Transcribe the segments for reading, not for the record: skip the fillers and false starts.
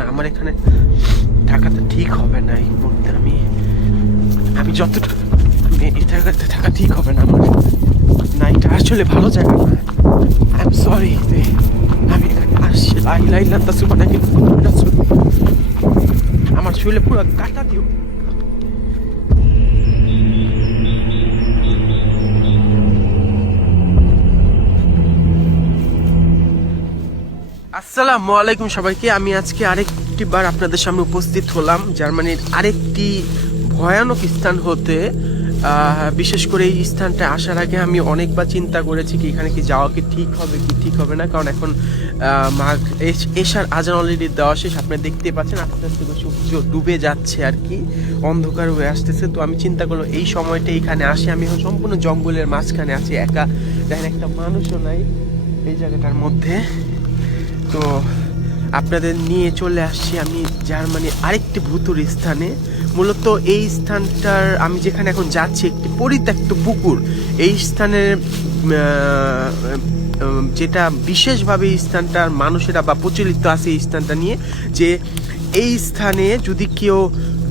না, আমার এখানে থাকাটা ঠিক হবে না। এই মুহূর্তে আমি যতটুকু এই জায়গাতে থাকা ঠিক হবে না আমার। না, এটা আসলে ভালো জায়গা না। আই এম সরি, আমি এখানে আসছি লাইলাইল্লাহ সুবহানাকে, আমার শরীরে পুরো কাটা দিও। আসসালামু আলাইকুম সবাইকে। আমি আজকে আরেকটি বার আপনাদের সামনে উপস্থিত হলাম জার্মানির আরেকটি ভয়ানক স্থান হতে। বিশেষ করে এই স্থানটা আসার আগে আমি অনেকবার চিন্তা করেছি কি এখানে কি যাওয়া কি ঠিক হবে কি ঠিক হবে না, কারণ এখন এশার আজান অলরেডি দেওয়া শেষ। আপনি দেখতেই পাচ্ছেন আস্তে আস্তে সূর্য ডুবে যাচ্ছে আর কি, অন্ধকার হয়ে আসতেছে। তো আমি চিন্তা করলাম এই সময়টা এখানে আসি। আমি এখন সম্পূর্ণ জঙ্গলের মাঝখানে আছি, একা, দেখেন একটা মানুষও নাই এই জায়গাটার মধ্যে। তো আপনাদের নিয়ে চলে আসছি আমি জার্মানির আরেকটি ভুতুর স্থানে। মূলত এই স্থানটার আমি যেখানে এখন যাচ্ছি একটি পরিত্যক্ত পুকুর। এই স্থানের যেটা বিশেষভাবে এই স্থানটার মানুষেরা বা প্রচলিত আছে এই স্থানটা নিয়ে, যে এই স্থানে যদি কেউ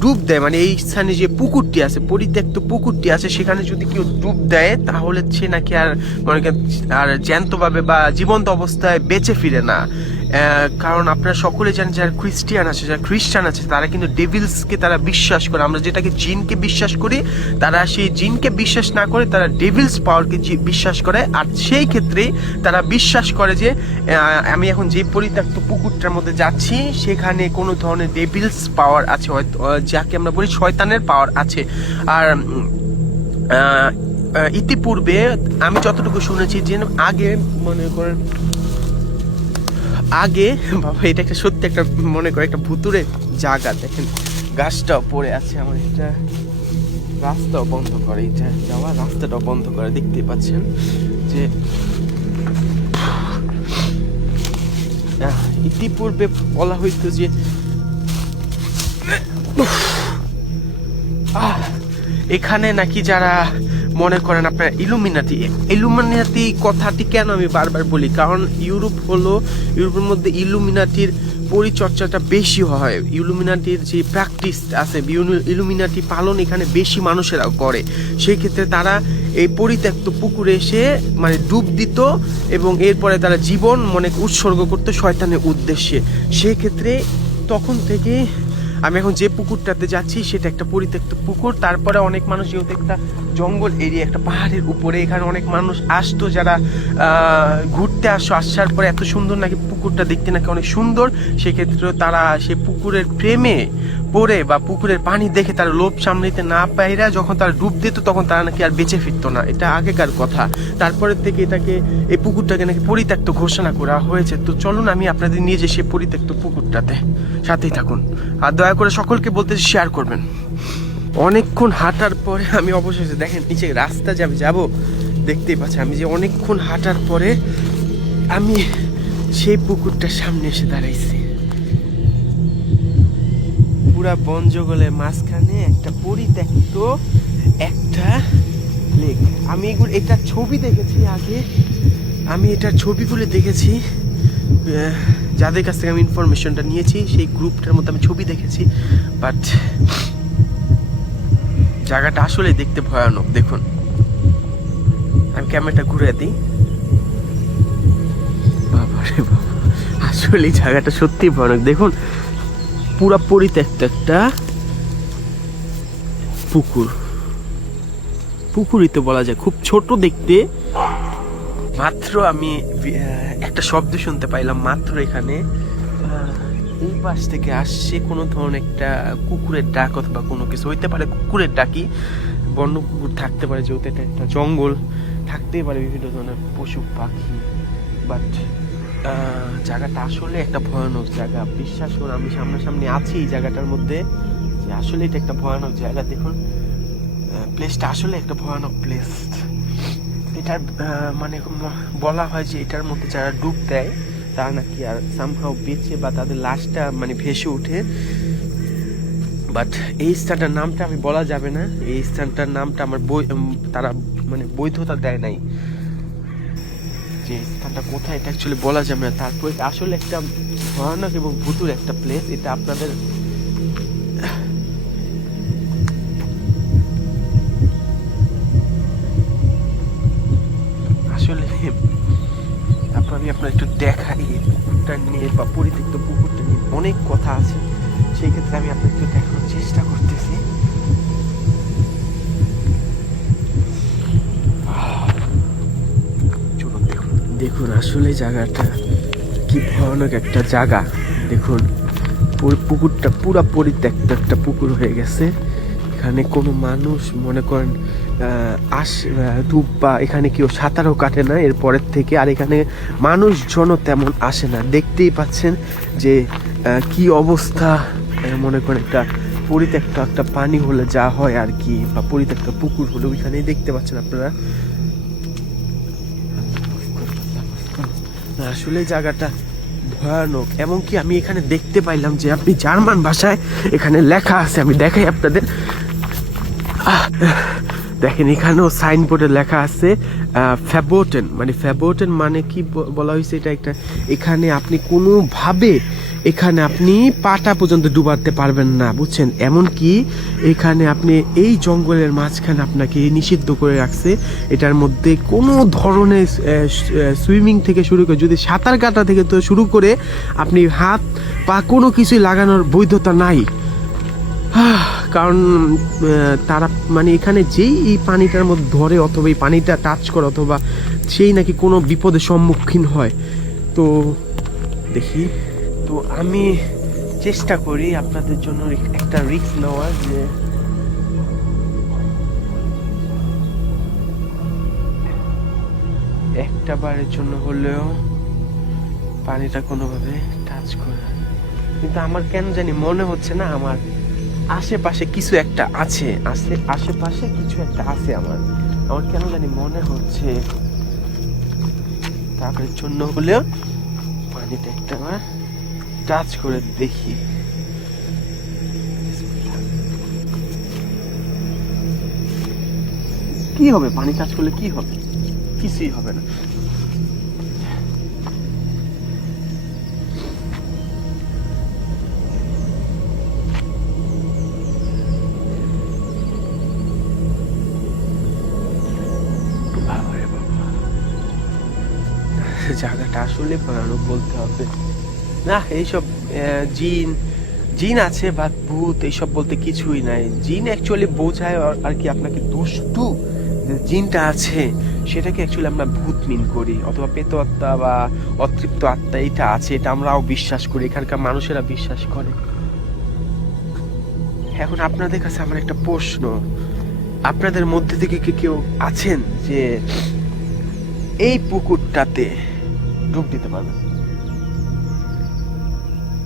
ডুব দেয়, মানে এই স্থানে যে পুকুরটি আছে, পরিত্যক্ত পুকুরটি আছে, সেখানে যদি কেউ ডুব দেয় তাহলে সে নাকি আর মনে আর জ্যান্তভাবে বা জীবন্ত অবস্থায় বেঁচে ফিরে না। কারণ আপনারা সকলে জানেন যারা খ্রিস্টান আছে তারা কিন্তু ডেভিলসকে তারা বিশ্বাস করে। আমরা যেটাকে জিনকে বিশ্বাস করি, তারা সেই জিনকে বিশ্বাস না করে তারা ডেভিলস পাওয়ারকে বিশ্বাস করে। আর সেই ক্ষেত্রে তারা বিশ্বাস করে যে আমি এখন যে পরিত্যক্ত পুকুরটার মধ্যে যাচ্ছি সেখানে কোনো ধরনের ডেভিলস পাওয়ার আছে, হয়তো যাকে আমরা বলি শয়তানের পাওয়ার আছে। আর ইতিপূর্বে আমি যতটুকু শুনেছি যে আগে মনে করেন বাবা, এটা একটা সত্যি একটা মনে করে একটা ভুতুরে জায়গা। দেখেন গাছটাও পড়ে আছে, আমার এটা রাস্তাও বন্ধ করে, এটা যাওয়ার রাস্তাটাও বন্ধ করে, দেখতে পাচ্ছেন যে ইতিপূর্বে বলা হইতো যে এখানে নাকি যারা মনে করেন আপনার ইলুমিনাটি কথাটি কেন আমি বারবার বলি, কারণ ইউরোপের মধ্যে ইলুমিনাটির পরিচর্যাটা বেশি হয়। ইলুমিনাটির যে প্র্যাকটিস আছে, ইলুমিনাটি পালন এখানে বেশি মানুষেরা করে। সেই ক্ষেত্রে তারা এই পরিত্যক্ত পুকুরে এসে মানে ডুব দিত এবং এরপরে তারা জীবন উৎসর্গ করতো শয়তানের উদ্দেশ্যে। সেই ক্ষেত্রে তখন থেকে আমি এখন যে পুকুরটাতে যাচ্ছি সেটা একটা পরিত্যক্ত পুকুর। তারপরে অনেক মানুষ, যেহেতু একটা জঙ্গল এরিয়া, একটা পাহাড়ের উপরে, এখানে অনেক মানুষ আসতো যারা ঘুরতে আসার পরে এত সুন্দর নাকি পুকুরটা দেখতে নাকি অনেক সুন্দর। সেক্ষেত্রে তারা সেই পুকুরের প্রেমে পড়ে বা পুকুরের পানি দেখে তারা লোভ সামলাইতে না পাইরা যখন তারা ডুব দিত তখন তারা নাকি আর বেঁচে ফিরতো না। এটা আগেকার কথা। তারপরে থেকে এই পুকুরটাকে নাকি পরিত্যক্ত ঘোষণা করা হয়েছে। তো চলুন আমি আপনাদের নিয়ে যাই সেই পরিত্যক্ত পুকুরটাতে, সাথেই থাকুন। আর দয়া করে সকলকে বলতে শেয়ার করবেন। অনেকক্ষণ হাঁটার পরে আমি অবশেষে, দেখেন নিচে রাস্তা যাব, দেখতেই পাচ্ছি আমি যে অনেকক্ষণ হাঁটার পরে আমি সেই পুকুরটার সামনে এসে দাঁড়াইছি। পুরা বন জঙ্গলের মাঝখানে একটা পরিত্যক্ত একটা লেক। আমি এটার ছবি দেখেছি আগে, আমি এটার ছবিগুলো দেখেছি, যাদের কাছ থেকে আমি ইনফরমেশনটা নিয়েছি সেই গ্রুপটার মধ্যে আমি ছবি দেখেছি। বাট জায়গাটা আসলে দেখতে ভয়ানক। দেখুন আমি ক্যামেরাটা ঘুরে দিই। বাবারে বাবা, আসলে জায়গাটা সত্যি ভয়ানক। দেখুন পুরা পরিত্যক্ত একটা পুকুরই তো বলা যায়, খুব ছোট দেখতে। মাত্র আমি একটা শব্দ শুনতে পাইলাম মাত্র এখানে, এই পাশ থেকে আসছে কোনো ধরনের একটা কুকুরের ডাক অথবা কোনো কিছু হইতে পারে। কুকুরের ডাকি, বন্য কুকুর থাকতে পারে, যেহেতু এটা একটা জঙ্গল, থাকতেই পারে বিভিন্ন ধরনের পশু পাখি। বাট জায়গাটা আসলে একটা ভয়ানক জায়গা। বিশ্বাস করুন, আমি সামনাসামনি আছি এই জায়গাটার মধ্যে, যে আসলে এটা একটা ভয়ানক জায়গা। দেখুন প্লেসটা আসলে একটা ভয়ানক প্লেস। এটার মানে বলা হয় যে এটার মধ্যে যারা ডুব দেয় তারা নাকি আর সামহাও বেঁচে বা তাদের লাশটা মানে ভেসে ওঠে। বাট এই স্থানটার নামটা আমি বলা যাবে না। এই স্থানটার নামটা আমার তারা মানে বৈধতা দেয় নাই। যে স্থানটা কোথায় এটা অ্যাকচুয়ালি বলা যাবে না। তারপরে আসলে একটা ভয়ানক এবং ভুতুর একটা প্লেস, এটা আপনাদের আসলে। তারপর আমি আপনার একটু দেখাই পুকুরটা নিয়ে বা পরিত্যক্ত পুকুরটা নিয়ে অনেক কথা আছে, সেই ক্ষেত্রে আমি আপনাকে একটু দেখানোর চেষ্টা করতেছি। চলুন দেখুন, দেখুন আসলে জায়গাটা কি ভয়ানক একটা জায়গা। দেখুন পুকুরটা পুরা পরিত্যক্ত একটা পুকুর হয়ে গেছে। এখানে কোনো মানুষ মনে করেন ডুব বা এখানে কেউ সাঁতারও কাটে না এরপরের থেকে। আর এখানে মানুষজনও তেমন আসে না, দেখতেই পাচ্ছেন যে কি অবস্থা। মনে করেন একটা পরিত্যক্ত একটা পানি হলে যা হয় আর কি, বা পরিত্যক্ত পুকুর হলে ওইখানেই দেখতে পাচ্ছেন আপনারা। আসলে জায়গাটা ভয়ানক। এবং কি আমি এখানে দেখতে পাইলাম যে আপনি জার্মান ভাষায় এখানে লেখা আছে, আমি দেখাই আপনাদের। দেখেন এখানেও সাইনবোর্ডে লেখা আছে ফ্যাবোটেন, মানে ফ্যাবোটেন মানে কি বলা হয়েছে এটা একটা, এখানে আপনি কোনোভাবে এখানে আপনি পাটা পর্যন্ত ডুবাতে পারবেন না, বুঝছেন। এমনকি এখানে আপনি এই জঙ্গলের মাঝখানে আপনাকে নিষিদ্ধ করে রাখছে। এটার মধ্যে কোনো ধরনের সুইমিং থেকে শুরু করে, যদি সাঁতার কাটা থেকে তো শুরু করে আপনি হাত পা কোনো কিছুই লাগানোর বৈধতা নাই। কারণ তারা মানে এখানে যেই এই পানিটার মধ্যে ধরে অথবা এই পানিটা টাচ করে অথবা সেই নাকি কোনো বিপদের সম্মুখীন হয়। তো দেখি, তো আমি চেষ্টা করি আপনাদের জন্য একটা রিস্ক নেওয়ার, যে একটা বারের জন্য হলেও পানিটা কোনোভাবে টাচ করে। কিন্তু আমার কেন জানি মনে হচ্ছে না আমার আশেপাশে কিছু একটা আছে, আশেপাশে কিছু একটা আছে আমার কেন জানি মনে হচ্ছে। তারপরের জন্য হলেও পানিটা একটা বার টাচ করে দেখি। কি হবে পানি টাচ করলে, কি হবে? কিছুই হবে না। জায়গাটা আসলে ভয়ানক বলতে হবে না। এইসব জিন আছে বা ভূত এইসব বলতে কিছুই নাই। জিন অ্যাকচুয়ালি বোঝায় আর কি আপনাকে দুষ্টু যে জিনটা আছে সেটাকে অ্যাকচুয়ালি আমরা ভূত মিন করি, অথবা প্রেত আত্মা বা অতৃপ্ত আত্মা এটা আছে, এটা আমরাও বিশ্বাস করি, এখানকার মানুষেরা বিশ্বাস করে। এখন আপনাদের কাছে আমার একটা প্রশ্ন, আপনাদের মধ্যে থেকে কি কেউ আছেন যে এই পুকুরটাতে ডুব দিতে পারবেন?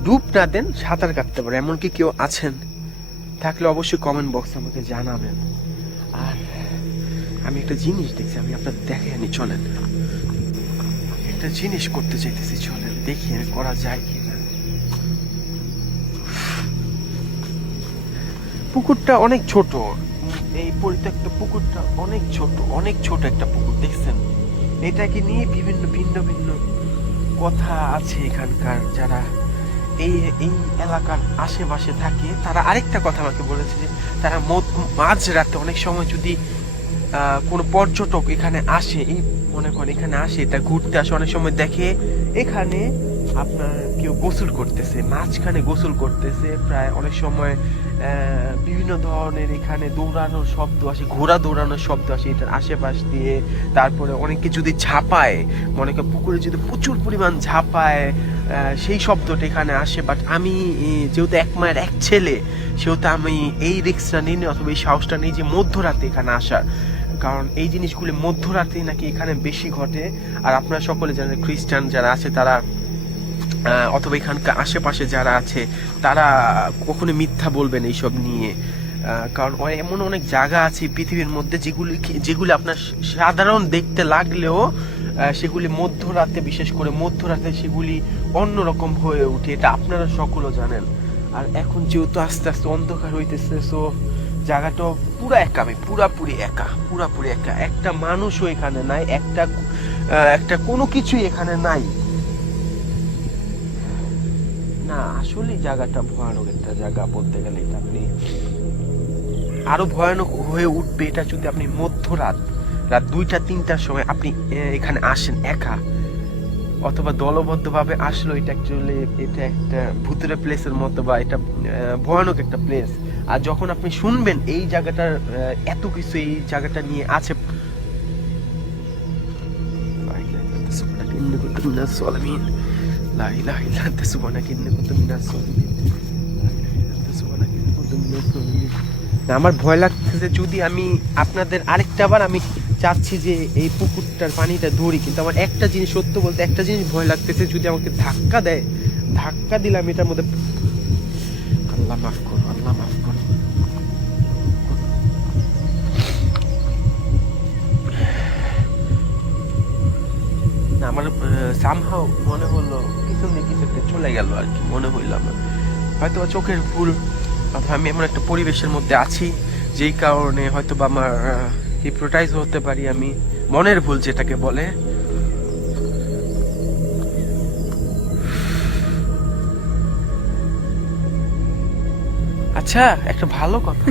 ডুব না দেন, সাঁতার কাটতে পারে, এমন কি কেউ আছেন? থাকলে অবশ্যই কমেন্ট বক্সে আমাকে জানাবেন। আর আমি একটা জিনিস দেখছি, আমি আপনার দেখে আনি, চলেন। একটা জিনিস করতে চাইতেছি, চলেন দেখি করা যায় কিনা। পুকুরটা অনেক ছোট, এই পরিত্যক্ত পুকুরটা অনেক ছোট একটা পুকুর, দেখছেন। এটাকে নিয়ে বিভিন্ন ভিন্ন ভিন্ন কথা আছে এখানকার যারা এই এলাকার আশেপাশে থাকে। তারা আরেকটা কথা আমাকে বলেছে যে তারা মাঝ রাতে অনেক সময় যদি কোনো পর্যটক এখানে আসে, এই মনে করেন এখানে আসে, এটা ঘুরতে আসে, অনেক সময় দেখে এখানে আপনার কেউ গোসল করতেছে, মাঝখানে গোসল করতেছে। প্রায় অনেক সময় বিভিন্ন ধরনের এখানে দৌড়ানোর শব্দ আসে, ঘোড়া দৌড়ানোর শব্দ আসে এটার আশেপাশ দিয়ে। তারপরে অনেকে যদি ঝাঁপায়, মনে করেন পুকুরে যদি প্রচুর পরিমাণ ঝাঁপায়, সেই শব্দটা এখানে আসে। বাট আমি যেহেতু এক মায়ের এক ছেলে, সেহেতু আমি এই রিস্কটা নিই অথবা এই সাহসটা নিই যে মধ্যরাতে এখানে আসার, কারণ এই জিনিসগুলি মধ্যরাতে নাকি এখানে বেশি ঘটে। আর আপনারা সকলে জানেন খ্রিস্টান যারা আছে তারা অথবা এখানকার আশেপাশে যারা আছে তারা কখনো মিথ্যা বলবেন এইসব নিয়ে। কারণ এমন অনেক জায়গা আছে পৃথিবীর মধ্যে যেগুলি আপনার সাধারণ দেখতে লাগলেও সেগুলি মধ্যরাতে, বিশেষ করে মধ্যরাতে সেগুলি অন্যরকম হয়ে ওঠে, এটা আপনারা সকলেও জানেন। আর এখন যেহেতু আস্তে আস্তে অন্ধকার হইতেছে, সো জায়গাটা পুরো একা, আমি পুরাপুরি একা, একটা মানুষও এখানে নাই, একটা একটা কোনো কিছুই এখানে নাই। না আসলে জায়গাটা ভয়ানক একটা জায়গা বলতে গেলে। এটা আপনি আরো ভয়ানক হয়ে উঠবে এটা যদি আপনি মধ্যরাত 2টা-3টার সময় আপনি এখানে আসেন একা অথবা দলবদ্ধভাবে আসলো। এটা অ্যাকচুয়ালি এটা একটা ভূতের প্লেসের মতো বা এটা ভয়ানক একটা প্লেস। আর যখন আপনি শুনবেন এই জায়গাটার এত কিছু এই জায়গাটা নিয়ে আছে, আমার ভয় লাগতেছে যদি আমি আপনাদের আরেকটা বার আমি চাচ্ছি যে এই পুকুরটার পানিটা ধরি, কিন্তু আমার একটা জিনিস সত্য বলতে একটা জিনিস ভয় লাগতেছে, যদি আমাকে ধাক্কা দেয়, ধাক্কা দিলাম এটার মধ্যে। আল্লাহ মাফ করো, আল্লাহ মাফ করো। না আমার সামহাও মনে হলো পিছন দিকে কিছু একটা চলে গেল আর কি, মনে হইল আমার হয়তো চোখের ভুল, অথবা আমি এমন একটা পরিবেশের মধ্যে আছি যেই কারণে হয়তো বা আমার হিপনোটাইজ হতে পারি, আমি মনের ভুল যেটাকে বলে। আচ্ছা একটা ভালো কথা,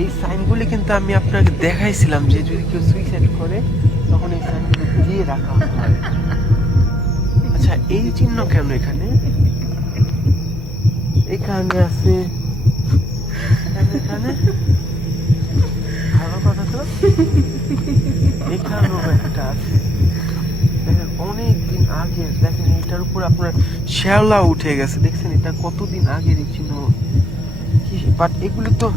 এই সাইনগুলি কিন্তু আমি আপনাকে দেখাইছিলাম যে যদি কেউ সুইসাইড করে তখন এই সাইনগুলো দিয়ে রাখা হয়। আচ্ছা এই চিহ্ন কেন এখানে? এখানে আছে, এখানে ভালো কথা তো, এখানেও একটা আছে। দেখেন অনেকদিন আগে, দেখেন এটার উপর আপনার শ্যাওলা উঠে গেছে, দেখছেন এটা কতদিন আগের এই চিহ্ন। বাট এগুলি তো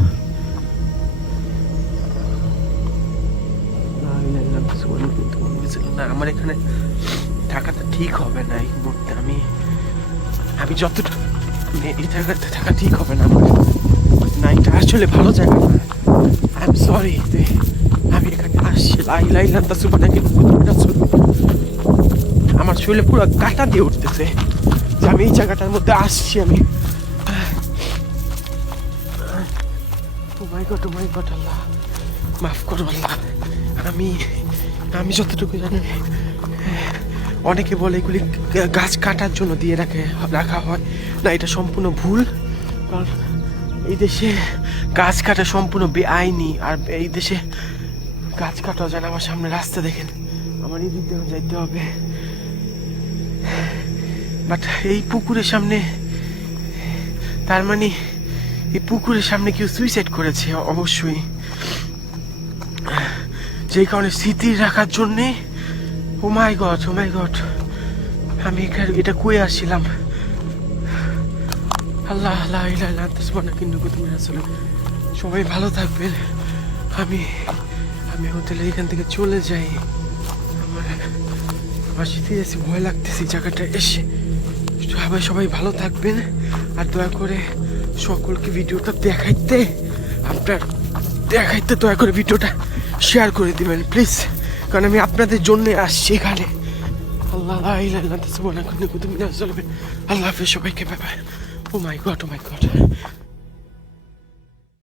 না, আমার এখানে থাকাটা ঠিক হবে না এই মুহূর্তে। আমি যতটুকু এই জায়গাতে থাকা ঠিক হবে না আমার। না এটা আসলে ভালো জায়গা না। আই এম সরি আমি এখানে আসছি। আমার শরীরে পুরো কাঁটা দিয়ে উঠতেছে যে আমি এই জায়গাটার মধ্যে আসছি। আমি ও মাই গড আল্লাহ মাফ করো আল্লাহ। আমি যতটুকু জানি অনেকে বলে এগুলি গাছ কাটার জন্য দিয়ে রাখা হয়, না এটা সম্পূর্ণ ভুল। কারণ এই দেশে গাছ কাটা সম্পূর্ণ বেআইনি, আর এই দেশে গাছ কাটা যায় না। আমার সামনে রাস্তা দেখেন, আমার এই দিক দিয়ে যাইতে হবে। বাট এই পুকুরের সামনে, তার মানে এই পুকুরের সামনে কেউ সুইসাইড করেছে অবশ্যই, যেই কারণে স্মৃতি রাখার জন্যে। ও মাই গড আমি এটা কই আসছিলাম? আল্লাহ সবাই ভালো থাকবেন। আমি হোটেলে এখান থেকে চলে যাই। আমার শীতে এসে ভয় লাগতেছে জায়গাটা এসে। সবাই ভালো থাকবেন, আর দয়া করে সকলকে ভিডিওটা দেখাইতে দয়া করে ভিডিওটা শেয়ার করে দিবেন প্লিজ, কারণ আমি আপনাদের জন্য আসছি এখানে। আল্লাহ আল্লাহ হাফেজ সবাইকে, বাই বাই। ও মাই গড